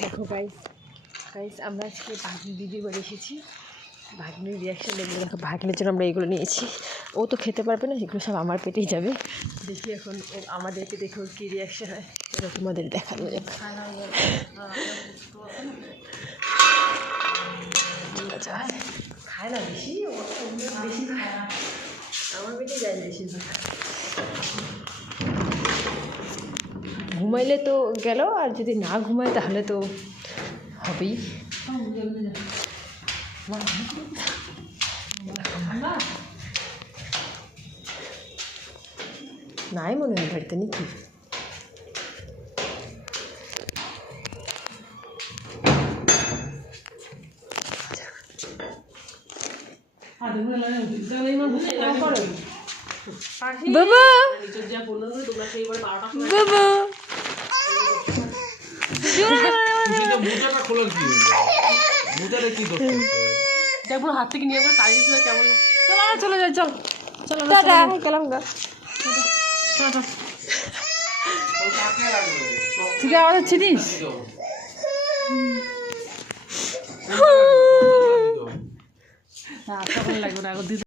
দেখো guys guys আমরা আজকে ভাগ্নি দিদির বাড়ি এসেছি। ভাগ্নির রিয়াকশান দেখবো। দেখো ভাগ্নির জন্য আমরা এগুলো নিয়েছি। ও তো খেতে পারবে না, এগুলো সব আমার পেটেই যাবে। দেখি এখন ও আমাদেরকে দেখো কী রিয়াকশান হয়, এটা তোমাদের দেখানো যাবে। খায় না বেশি, বেশি খায় না, আমার পেটে যায় বেশিরভাগ। ঘুমাইলে তো গেল, আর যদি না ঘুমায় তাহলে তো হবেই। নাই মনে হয় বাড়িতে নাকি। বাবা বাবা হাত থেকে নিয়ে কাজে কেমন চলে যায়। চল চলো গেলাম গা। তুই আমাদের চিনিস? লাগবে না।